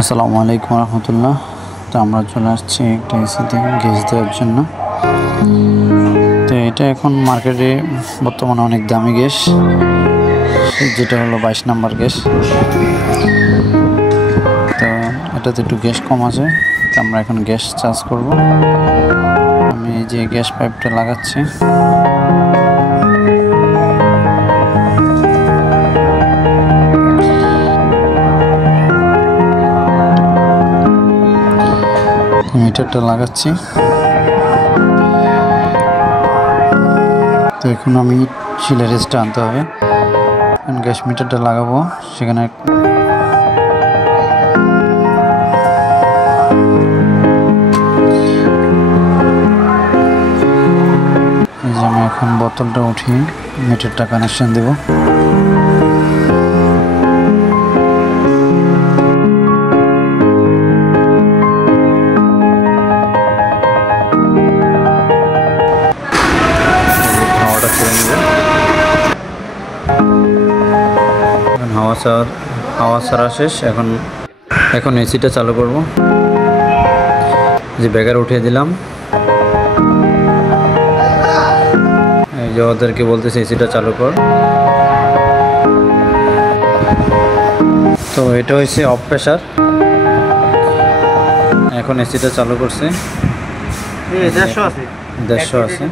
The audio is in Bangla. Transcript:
আসসালামু আলাইকুম রহমতুল্লাহ। তো আমরা চলে আসছি একটা এসিতে গ্যাস দেওয়ার জন্য। তো এটা এখন মার্কেটে বর্তমানে অনেক দামি গ্যাস, যেটা হলো 22 নাম্বার গ্যাস। তো এটাতে একটু গ্যাস কম আছে, তো আমরা এখন গ্যাস চার্জ করব। আমি এই যে গ্যাস পাইপটা লাগাচ্ছি। মিটারটা লাগাচ্ছি। তো এখন আমি শিলের রেসটা আনতে হবে, এখন গ্যাস মিটারটা লাগাবো। সেখানে এই যে আমি এখন বোতলটা উঠিয়ে মিটারটা কানেকশন দেব। হাওয়াটা ছেড়ে নেব। এখন হাওয়া ছাড়া শেষ। এখন এসিটা চালু করব। যে ব্যাগার উঠিয়ে দিলাম। এই যে ওদেরকে বলতেছে এসিটা চালু কর। তো এটা হচ্ছে অফ প্রেসার। এখন এসিটা চালু করছে। 150 আছে।